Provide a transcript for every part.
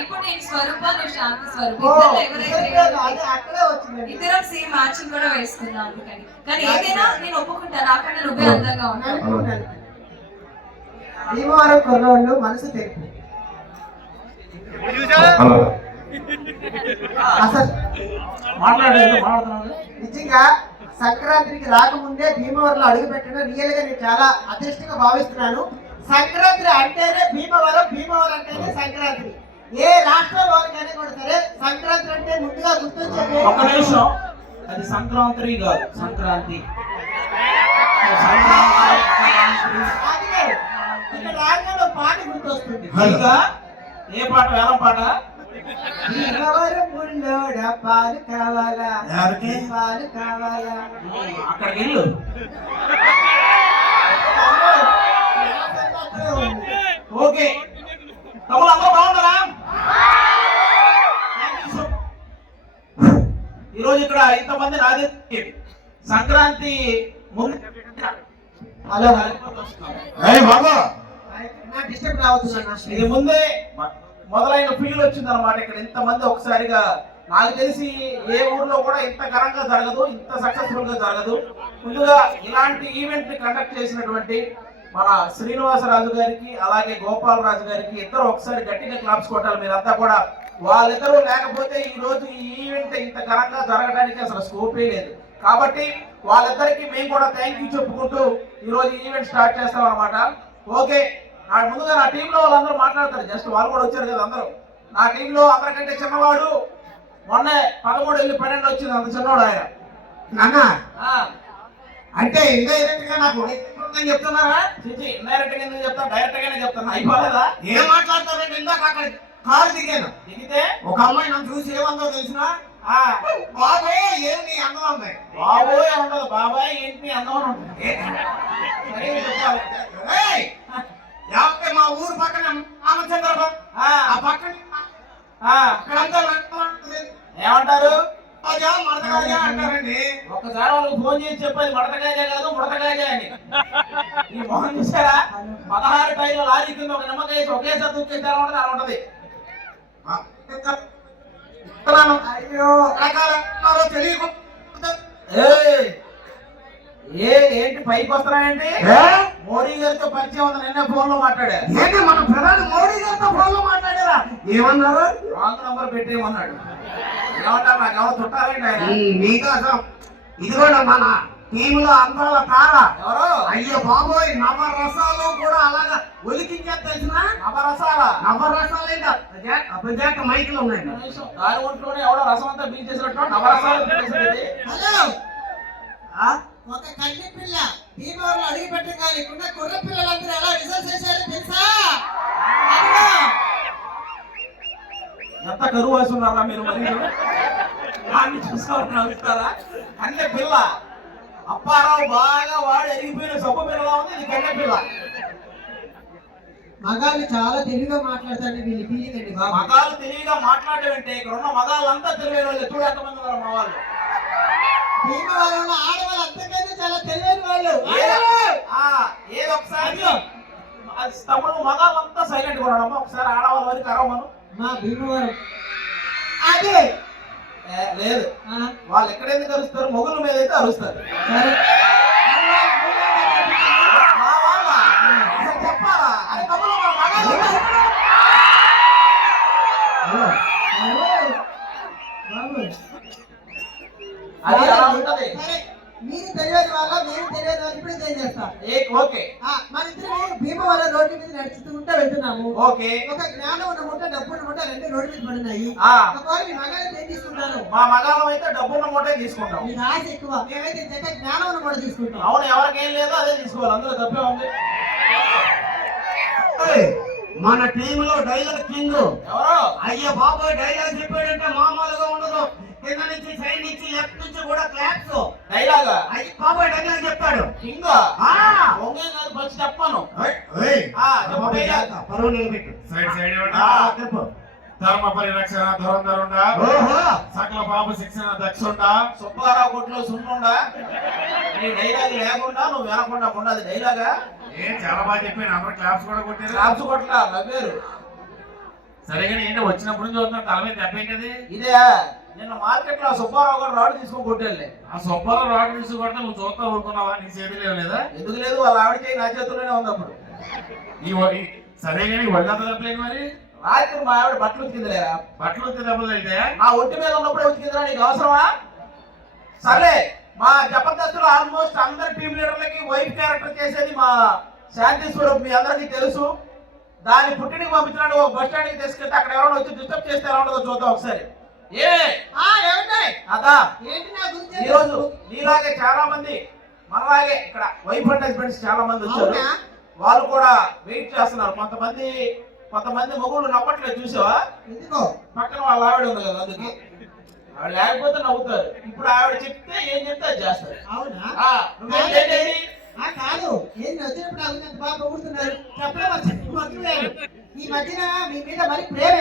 ఇప్పుడు నేను స్వరూప. నువ్వు శాంతి స్వరూప ఇద్దరం సేమ్ మ్యాచింగ్ కూడా వేసుకున్నాం అందుకని కానీ ఏదైనా నేను ఒప్పుకుంటా నాకన్నా నువ్వే అందంగా అనుకుంటాను. భీమవరం కుర్రోళ్ళు మనసు తెలుపు అసలు నిజంగా సంక్రాంతికి రాకముందే భీమవరంలో అడుగు పెట్టడం రియల్గా నేను చాలా అదృష్టంగా భావిస్తున్నాను. సంక్రాంతి అంటేనే భీమవరం భీమవరం అంటేనే సంక్రాంతి. ఏ రాష్ట్రంలో కూడా సరే సంక్రాంతి అంటే ముందుగా గుర్తొచ్చేది ఒక్క నిమిషం. అది సంక్రాంతి కాదు సంక్రాంతి. ఇక్కడ రాగానే పాట గుర్తొస్తుంది. ఏ పాట వేలం పాట? కావాలా? పాలు కావాలా? అక్కడికి వెళ్ళు. ఇంతమంది నాది సంక్రాంతి ముందు హలో డిస్టర్బ్ రావద్దు. ఇది ముందే మొదలైన ఫీల్ వచ్చింది అనమాట ఇక్కడ. ఇంతమంది ఒకసారిగా నాకు తెలిసి ఏ ఊర్లో కూడా ఇంత ఘనంగా జరగదు ఇంత సక్సెస్ఫుల్గా జరగదు. ముందుగా ఇలాంటి ఈవెంట్ని కండక్ట్ చేసినటువంటి మన శ్రీనివాసరాజు గారికి అలాగే గోపాలరాజు గారికి ఇద్దరు ఒకసారి గట్టిగా క్లాప్స్ కొట్టాలి. మీరంతా కూడా వాళ్ళిద్దరూ లేకపోతే ఈ రోజు ఈ ఈవెంట్ ఇంత ఘనంగా జరగడానికి అసలు స్కోపే లేదు. కాబట్టి వాళ్ళిద్దరికి మేము కూడా థ్యాంక్ యూ చెప్పుకుంటూ ఈ రోజు ఈవెంట్ స్టార్ట్ చేస్తాం అనమాట ఓకే నా ముందుగా నా టీంలో వాళ్ళందరూ మాట్లాడతారు. జస్ట్ వాళ్ళు కూడా వచ్చారు కదా అందరూ. నా టీంలో అందరికంటే చిన్నవాడు మొన్నే పదమూడు వెళ్ళి పన్నెండు వచ్చింది. అంత చిన్నవాడు ఆయన. నాన్న? అంటే ఇండైరెక్ట్గా నాకు చెప్తున్నారా? ఇండైరెక్ట్గా ఎందుకు చెప్తాను. డైరెక్ట్ గానే చెప్తాను. అయిపోలేదా? ఏం మాట్లాడతారంటే ఇందాక అక్కడ కారు దిగాను దిగితే ఒక అమ్మాయి నన్ను చూసి ఏమందో తెలిసిన? ఆ, బాబాయ్ ఏంటి అందం ఉంది బాబోయ్ ఉండదు బాబాయ్ ఏంటి అందం ఉంటుంది! లేకపోతే మా ఊరు పక్కన రామచంద్రబాబు ఆ, ఆ పక్కన ఆ, అక్కడంతా. ఏమంటారు? మడతరాజా అంటారండి. ఒక్కసారి వాళ్ళకి ఫోన్ చేసి చెప్పేది మడతకాయ కాదు ముడతకాయ అని. ఈ మొహం చూసారా? పదహారు టైర్ల లారీ కింద ఒక నిమ్మకాయ ఒకేసారి ఉంటుంది? అలా ఉంటది. రకాల తెలియకుండా! ఏ ఏంటి పైకి వస్తున్నాయండి? మోడీ గారితో పరిచయం ఉంది నిన్న ఫోన్లో మాట్లాడా? ఏంటి మన ప్రధాని మోడీ గారితో ఫోన్లో మాట్లాడారా? ఏమన్నారు? రాంగ్ నంబర్ పెట్టేయమన్నాడు. ఏమంటారు నాకు ఎవరు చుట్టాలండి మీకోసం. ఇది కూడా మన టీంలో అందాల తార ఎవరు? అయ్యో బాబోయ్ నవరసాలు కూడా అలాగా ఒలికించే తెలిసిన నవరసాల నవరసాలు అభిజాక మైకులు ఉన్నాయి. దాని ఒంట్లోనే ఎవడో రసం అంతా బీచేసినట్టు నవరసాలు బీచేసినది. హలో! ఒక కన్నె పిల్ల భీమవరంలో అడుగు పెట్టగానే ఉన్న కుర్ర పిల్లలందరూ ఎలా రిజల్ట్ చేశారో తెలుసా. ఎంత కరువు వేసి ఉన్నారా మీరు మరి? దాన్ని చూసుకోవాలని నవ్వుతారా పిల్ల! అప్పారావు బాగా వాడు ఎరిగిపోయిన సబ్బు పిల్లలా ఉంది ఇది కన్నె పిల్ల. మగాళ్ళు చాలా తెలివిగా మాట్లాడతాడు వీళ్ళు బాబు. మగాళ్ళు తెలివిగా మాట్లాడడం అంటే ఇక్కడ ఉన్న మగాళ్ళంతా తెలివైన వాళ్ళు చూడు ఎంతమంది ఉన్నారు మా వాళ్ళు భీమవరంలో ఆడవాళ్ళు అంతకైనా చాలా తెలివైన వాళ్ళు. ఏదో- ఆ, ఏదో ఒకసారి తమ్ముడు మగాళ్ళంతా సైలెంట్గా ఉన్నాడమ్మా ఒకసారి ఆడవాళ్ళ వరకు అరవమను. మా భీమవరం. అదే. లేదు. వాళ్ళు ఎక్కడైతే అరుస్తారు? మొగుల మీద అయితే అరుస్తారు అది అలా ఉంటది. మీరు తెలియని వాళ్ళ మేము తెలియని వాళ్ళు ఇప్పుడు ఏ ఓకే. ఇద్దరు భీమవరం రోడ్డు మీద నడుచుకుంటూ వెళ్తున్నాము. ఓకే. ఒక జ్ఞానం ఉన్న ముట్ట డబ్బు ఉన్న ముట్ట రెండు రోడ్డు మీద పడినాయి ఒకవేళ మీ ఏం తీసుకుంటారు? మా మగాళ్ళం అయితే డబ్బున్న మూటే తీసుకుంటాం. మీకు ఆశ ఎక్కువ. మేమైతే జగ జ్ఞానం ఉన్న తీసుకుంటాం. అవును ఎవరికేం లేదో అదే తీసుకోవాలి. అందులో తప్పే ఉంది. ఏయ్! మన టీంలో డైలాగ్ కింగ్ ఎవరు? అయ్యో బాబోయ్ డైలాగ్ చెప్పాడంటే మామూలుగా ఉండదు. కింద నుంచి సైడ్ నుంచి లెఫ్ట్ నుంచి కూడా క్లాప్స్ డైలాగా? అయ్యి బాబోయ్ డైలాగ్ చెప్తాడు ఇంకా ఆ! ఒంగే ఫస్ట్ చెప్పాను. ఏయ్! ఏయ్! ఆ, చెప్పు బాబోయ్ డైలాగ్. పరువు నిలబెట్టు. సైడ్ సైడ్ ఇవ్వండి. ఆ, చెప్పు. ధర్మ పరిరక్షణ ధురంధరుండ? ఓహో! సకల పాప శిక్షణ దక్షుండ? సుబ్బారావు కొట్లో సున్నుండా? నీ డైలాగ్ లేకుండా నువ్వు వినకుండా ఉండదు. డైలాగా? ఏం చాలా బాగా చెప్పాను. అందరూ క్లాప్స్ కూడా కొట్టారు. క్లాప్స్ కొట్టలా? నవ్వేరు. సరే కానీ ఏంటి వచ్చినప్పుడు చూస్తున్నా తల మీద దెబ్బ ఏంటది? ఇదే నిన్న మార్కెట్లో సుబ్బారావు గారు రాడు తీసుకొని కొట్టేళ్ళే ఆ సొప్పలో రాడ్ తీసుకుంటే నువ్వు చూస్తా ఊరుకున్నావా నీ చేతిలో లేదా ఎందుకు లేదు? వాళ్ళ ఆవిడ చేయి నా చేతుల్లోనే ఉంది అప్పుడు. ఈ సరే కానీ ఒళ్ళంత దెబ్బలేదు మరి. రాత్రి మా ఆవిడ బట్టలు ఉతికిందిలేరా? బట్టలు వచ్చే దెబ్బలు అయితే? నా ఒంటి మీద ఉన్నప్పుడే ఉతికిందిరా నీకు అవసరమా? సర్లే మా జబర్దస్తులు ఆల్మోస్ట్ అందరి టీం లీడర్లకి వైఫ్ క్యారెక్టర్ చేసేది మా శాంతి స్వరూప్ మీ అందరికీ తెలుసు. దాన్ని పుట్టినకి పంపించడానికి ఒక బస్ స్టాండ్కి తీసుకెళ్తే అక్కడ ఎవరైనా వచ్చి డిస్టర్బ్ చేస్తే ఎలా ఉంటుందో చూద్దాం ఒకసారి. ఏ? ఆ, ఏమండి? అదా ఏంటి నా గురించి ఈ రోజు నీలాగే చాలా మంది మనలాగే ఇక్కడ వైఫ్ అండ్ హస్బెండ్స్ చాలా మంది వచ్చారు? వాళ్ళు కూడా వెయిట్ చేస్తున్నారు. కొంతమంది కొంతమంది మొగుళ్ళు నవ్వట్లేదు చూసావా? ఎందుకో? పక్కన వాళ్ళ ఆవిడ ఉంది కదా అందుకే. ఆవిడ లేకపోతే నవ్వుతారు. ఇప్పుడు ఆవిడ చెప్తే ఏం చెప్తే అది చేస్తారు. అవునా? కాదు. ఏంటి వచ్చినప్పుడు బాగా పొగుడుతున్నారు చెప్పడం మర్చిపోయారు ఈ మధ్యన మీ మీద మరి ప్రేమ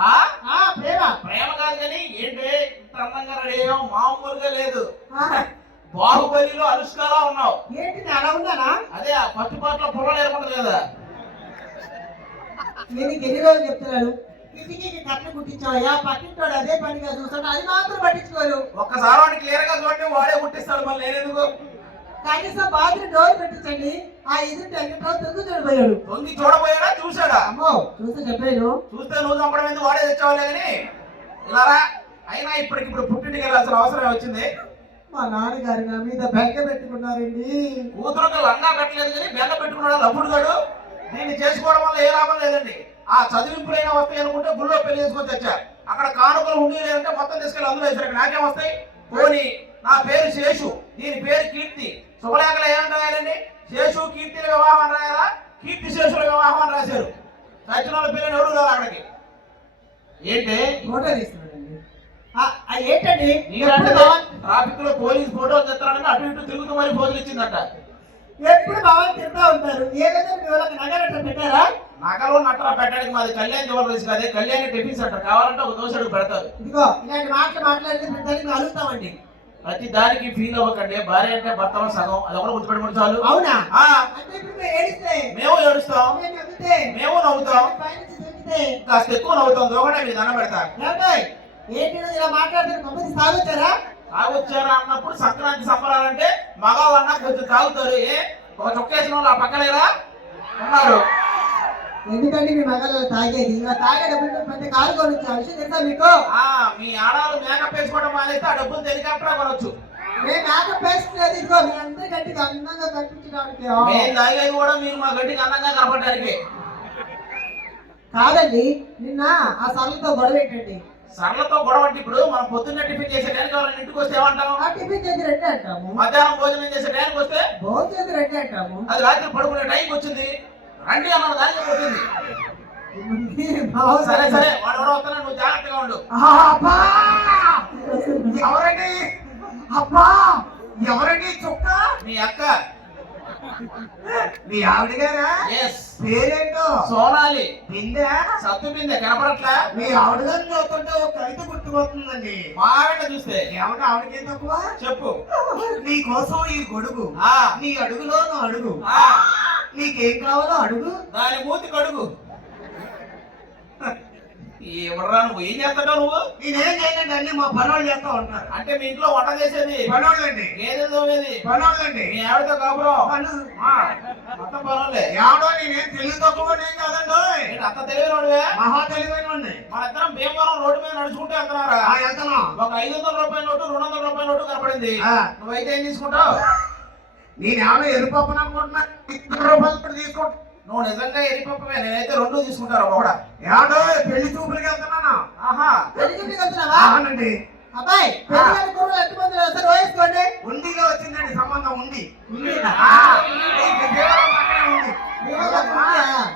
ఆ? ఆ ప్రేమ. ప్రేమ కాదు కానీ ఏంటి? ఇంత అందంగా రెడీ మామూలుగా లేదు. బాహుబలిలో అనుష్కలా ఉన్నావు. ఏంటి నేను అలా ఉన్నానా అదే ఆ పట్టు పాటలో పొలం ఏర్పడదు కదా నేను ఎన్ని రోజులు చెప్తున్నాను? కిటికీకి కట్ట కుట్టించావయ్యా? పక్కింటోడు అదే పనిగా చూస్తాడు. అది మాత్రం పట్టించుకోరు. ఒక్కసారి వాడిని క్లియర్గా చూడండి వాడే పుట్టిస్తాడు మళ్ళీ నేనెందుకు? కనీసం బాత్రూమ్ డోర్ పెట్టించండి ఆ ఎదురు టెంకటో తొంగి చూడబోయాడా? చూశాడా? అమ్మో చూస్తే చెప్పాను చూస్తే నువ్వు చంపడం ఎందుకు? వాడే తెచ్చావులే కానీ. ఇలారా అయినా ఇప్పటికిప్పుడు పుట్టింటికి వెళ్ళాల్సిన అవసరం వచ్చింది. మా నాన్నగారు నా మీద బెంగ పెట్టుకున్నారండి. కూతురుకి లంగా పెట్టలేదు కానీ బెల్ల పెట్టుకున్నాడు లప్పుడు గాడు? దీన్ని చేసుకోవడం వల్ల ఏ లాభం లేదండి. ఆ చదివింపులైనా వస్తాయి అనుకుంటే గుళ్ళో పెళ్ళి చేసుకొని తెచ్చా అక్కడ కానుకలు ఉండి లేదంటే మొత్తం తీసుకెళ్ళి అందులో వేసారు నాకేం వస్తాయి? పోనీ నా పేరు శేషు. దీని పేరు కీర్తి. శుభలేఖలు ఏమని రాయాలండి? శేషు కీర్తిల వివాహం అని రాయాలా? కీర్తి శేషుల వివాహం అని రాశారు. సచిన పిల్లని ఎవడు రాదు అక్కడికి? ఏంటి? ఫోటో తీస్తున్నాడండి. ఏంటండి? భవన్ ట్రాఫిక్లో పోలీస్ ఫోటోలు తెస్తారని అటు ఇటు తిరుగుతూ మరి ఫోటోలు ఇచ్చిందట. ఎప్పుడు భవన్ తింటా ఉంటారు? ఏ విధంగా నగరట్ట పెట్టారా? నగలు నట్టల పెట్టడానికి మాది కళ్యాణ్ జ్యువెలరీస్ కాదే కళ్యాణి టిఫిన్ సెంటర్ కావాలంటే ఒక దోశడు పెడతారు. ఇదిగో ఇలాంటి మాటలు మాట్లాడితే మేము అడుగుతామండి. ప్రతి దానికి ఫీల్ అవ్వకండి. భార్య అంటే భర్తలో సగం. అది ఒకటి గుర్తుపెట్టుకుని చాలు. అవునా? మేము ఏడిస్తే? మేము నవ్వితే? కాస్త ఎక్కువ నవ్వుతాం. దొంగనే మీ దండం పెడతా? ఏంటి ఇలా మాట్లాడుతున్నారు? తాగొచ్చారా? అన్నప్పుడు సంక్రాంతి సంబరాలంటే మగవాళ్ళన్నా కొంచెం తాగుతారు. ఏ? ఒక చొక్కేసిన వాళ్ళు ఆ పక్కలేరా ఉన్నారు. ఎందుకంటే మీ మగలు తాగేది? ఇలా తాగే డబ్బులు పెద్ద కారు కొనుచ్చు. ఆ విషయం తెలుసా మీకు? మీ ఆడాలు మేకప్ వేసుకోవడం మానేస్తే ఆ డబ్బులు హెలికాప్టర్ కొనొచ్చు? మేము మేకప్ వేసుకునేది ఇదిగో మీ అందరి గట్టిగా అందంగా కనిపించడానికి. మేము తాగేది కూడా మీరు మా గట్టికి అందంగా కనపడడానికి కాదండి నిన్న ఆ సరళతో గొడవ ఏంటండి? సరళతో గొడవ అంటే ఇప్పుడు మనం పొద్దున్న టిఫిన్ చేసే టైంకి వాళ్ళని ఇంటికి వస్తే ఏమంటాం ఆ టిఫిన్ చేసి రెడ్డి అంటాము. మధ్యాహ్నం భోజనం చేసే టైంకి వస్తే భోజనం చేసి రెడ్డి అంటాము. అది రాత్రి పడుకునే టైంకి వచ్చింది. రండి అన్న దానికి కొట్టింది సరే సరే వాడు ఎవడో వస్తున్నా నువ్వు జాగ్రత్తగా ఉండు. అబ్బా! ఎవరండి? అబ్బా! ఎవరండి చుక్క? మీ అక్క. మీ ఆవిడ గారా? పేరేంటో? సోనాలి. బిందె? సత్తు బిందె కనపడట్లా? మీ ఆవిడ గారిని చూస్తుంటే ఒక కవిత గుర్తుకొస్తుందండి. మా ఆవిడ చూస్తే. ఏమంటే ఆవిడకేం తక్కువ? చెప్పు. నీ కోసం ఈ గొడుగు ఆ. నీ అడుగులో అడుగు. నీకేం కావాలో అడుగు. దాని మూతి కడుగు. ఎవడరా నువ్వు ఏం చేస్తాడో నువ్వు? నేనేం చేయనండి అన్ని మా పనోళ్ళు చేస్తా ఉంటారు. అంటే మీ ఇంట్లో వంట చేసేది? పనోళ్ళండి. తోమేది? పనోళ్ళండి. మీ ఆవిడతో కాపురం? పను- ఆ, మొత్తం పనులే. ఏమడో నేనేం తెలివి తక్కువ ఏం కాదండి ఏంటి అంత తెలివినోడువే మహా తెలివైన మన ఇద్దరం భీమవరం రోడ్డు మీద నడుచుకుంటూ వెళ్తున్నారా? వెళ్తున్నాం. ఒక ఐదు వందల రూపాయల నోటు రెండు వందల రూపాయల నోటు కనపడింది. నువ్వైతే ఏం తీసుకుంటావు? నేనేమో ఎరుపప్పని అనుకుంటున్నా? ఇద్దరు రూపాయలు తీసుకుంటా నువ్వు నిజంగా ఎరిపప్పవే నేనైతే రెండు తీసుకుంటారు ఒకడ ఏమడో పెళ్ళి చూపులకి వెళ్తున్నాను? ఆహా. పెళ్ళి చూపులకు వెళ్తున్నావా? అవునండి అబ్బాయి పెళ్ళి కాని కుర్రలు ఎంత మంది ఒకసారి వేసుకోండి ఉండిగా వచ్చిందండి సంబంధం ఉండి. ఉంది?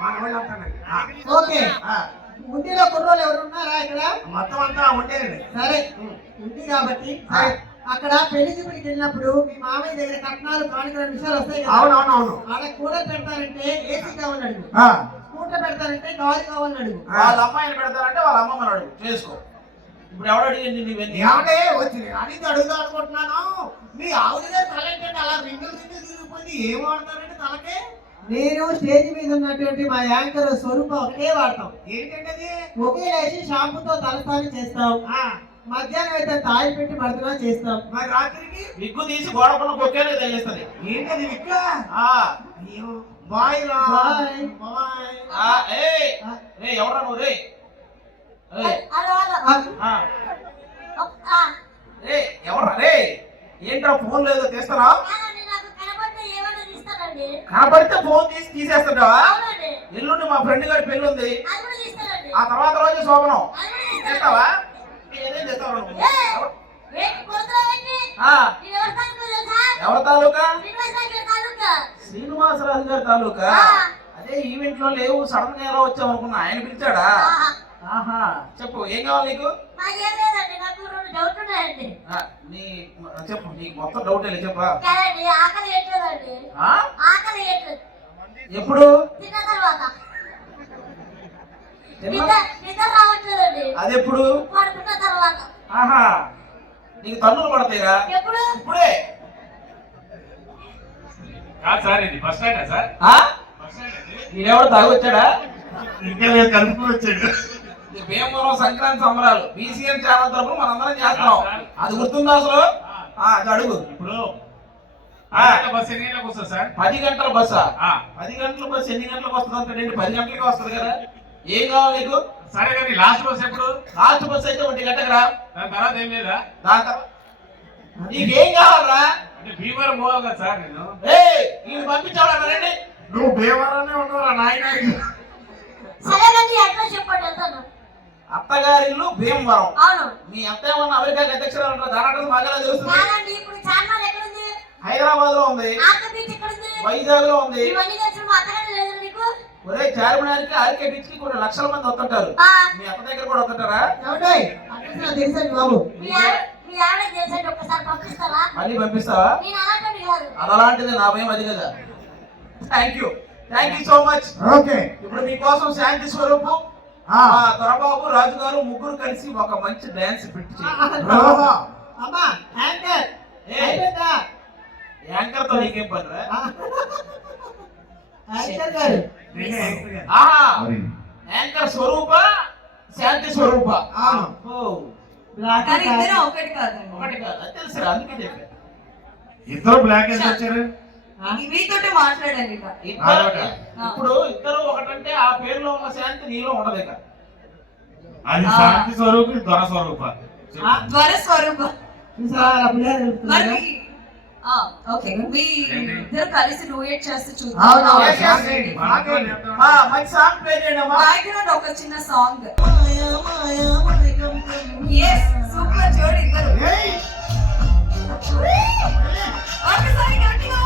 మన వాళ్ళు అంటానండి ఓకే. ఆ, ఉండిలో కుర్రోళ్ళు ఎవరు ఉన్నారా ఇక్కడ? మొత్తం అంతా ఉండేనండి సరే. ఉంది కాబట్టి సరే. అక్కడ పెళ్ళి చూపులకి వెళ్ళినప్పుడు మీ మామయ్య దగ్గర కట్నాలు కానుకల విషయాలు వస్తాయి కదా. అవునవునవును వాళ్ళకి కూలర్ పెడతారంటే ఏసీ కావాలని అడుగు. ఆ, స్కూటర్ పెడతారంటే కారు కావాలని అడుగు. వాళ్ళ అమ్మాయిని పెడతారంటే వాళ్ళ అమ్మమ్మని అడుగు చేసుకో. ఇప్పుడు ఎవడు అడిగింది నువ్వెన్ని ఏమంటే వచ్చి అడిగి అడుగుదా అనుకుంటున్నాను. మీ ఆవిడ గారు తల ఏంటంటే అలా రింగులు రింగులు తిరిగిపోయింది. ఏం తలకే? నేను స్టేజ్ మీద ఉన్నటువంటి మా యాంకర్ స్వరూప ఒకటే వాడతాం. ఏంటంటే ఒకే లేచి షాంపూతో తలస్నానం చేస్తాం. ఆ. మధ్యాహ్నం అయితే తాయి పెట్టి మర్దనా చేస్తాం. మరి రాత్రికి? విగ్గు తీసి గోడ పనులు కొక్కేనే తగిలిస్తుంది. ఏంటది విక్క ఆ, అయ్యో. బాయ్ రా. బాయ్. బాయ్. ఆ, ఏయ్, రేయ్, ఎవరా నువ్వు? రే. రే. ఎవరా రే ఏంట్రా ఫోన్ లేదు తీస్తారా? కాదండి, నాకు కనబడితే ఏమన్నా తీస్తానండి కనపడితే ఫోన్ తీసి అవునండి. ఎల్లుండి మా ఫ్రెండ్ గారి పెళ్ళి ఉంది ఆ తర్వాత రోజు శోభనం. చేస్తావా ఎవరి తాలూకా. శ్రీనివాసరాజు గారి తాలూకా. అదే ఈవెంట్లో లేవు సడన్గా ఎలా వచ్చావు అనుకున్నా ఆయన పిలిచాడా? ఆహా. చెప్పు ఏం కావాలి నీకు? నీ చెప్పు నీకు మొత్తం డౌట్ లేదు చెప్పా కాదండి ఆకలి వేయట్లేదండి. ఆ? ఆకలి వేయట్లేదు. ఎప్పుడు? అది ఎప్పుడు పడుకున్న తర్వాత. ఆహా నీకు తన్నులు పడతాయిరా. ఎప్పుడు? ఇప్పుడే. కాదు సార్ ఇది బస్ స్టాండ్ సార్? ఆ? బస్ స్టాండ్ నేనెవడు తాగొచ్చాడా? ఇంకా లేదు కలుపుకుని వచ్చాడు ఇది భీమవరం సంక్రాంతి సంబరాలు. బీసీఎం ఛానల్ తరపున మనందరం చేస్తున్నాం. అది గుర్తుందా అసలు? ఆ, అది అడుగు. ఇప్పుడు ఆ. బస్ ఎన్ని గంటలకు వస్తుంది సార్? పది గంటల బస్సా? ఆ, పది గంటల బస్సు ఎన్ని గంటలకు వస్తుంది అంటే పది గంటలకి వస్తుంది కదా? ఏం కావాలి నీకు? సరే కానీ లాస్ట్ బస్ ఎప్పుడు? లాస్ట్ బస్సు అయితే ఒంటి గంటకు రా దాని తర్వాత ఏం లేదా? దాని తర్వాత నీకేం కావాలరా? అంటే భీమవరం పోవాలి కదా సార్ నేను. ఏ వీళ్ళు పంపించాడు రండి. నువ్వు భీమవరంనే ఉన్నారా నాయన సరే కానీ అడ్రస్ చెప్పండి వెళ్తాను. అత్తగారిల్లు భీమవరం. అవును. మీ అత్త ఏమన్నా అమెరికాకి అధ్యక్షురాలు అంటారు దాని అడ్రస్ మాకెలా తెలుస్తుంది? కాదండి ఇప్పుడు చార్మార్ ఎక్కడుంది? హైదరాబాద్లో ఉంది వైజాగ్లో ఉంది. ఇవన్నీ మా అత్తగారు ఒరే చార్మినార్కి ఆర్కే బీచ్కి కొన్ని లక్షల మంది వస్తుంటారు. మీ అత్త దగ్గర కూడా వస్తుంటారా? తెలుసండి బాబు. మళ్ళీ పంపిస్తావా? నేను అలాంటి కాదు. అలాంటిది నా భయం అది కదా. Thank you thank you so much okay. ఇప్పుడు మీకోసం శాంతి స్వరూపు దొరబాబు రాజు గారు ముగ్గురు కలిసి ఒక మంచి డాన్స్ ఫిట్ చేయండి ఓహో. అమ్మా యాంకర్. ఏ. అయిపోయిందా యాంకర్తో నీకేం పని రా? యాంకర్ గారు. యాంకర్ స్వరూప శాంతి స్వరూప. కాదు. ఒకటి కాదు. అందుకే చెప్పా ఇద్దరు బ్లాక్ ఎంత వచ్చారు మీతోటే. ఇప్పుడు ఇద్దరు ఒకటంటే ఆ పేరులో ఉన్న శాంతి నీలో ఉండదు ఇక. అది ఆ. శాంతి స్వరూపి దొర స్వరూప. ఆ, ధ్వర స్వరూపం. ఓకే మీ ఇద్దరు కలిసి డూయేట్ చేస్తూ చూద్దాం. ఒక చిన్న సాంగ్ సూపర్ చూడు ఇద్దరు. ఒకసారి గట్టిగా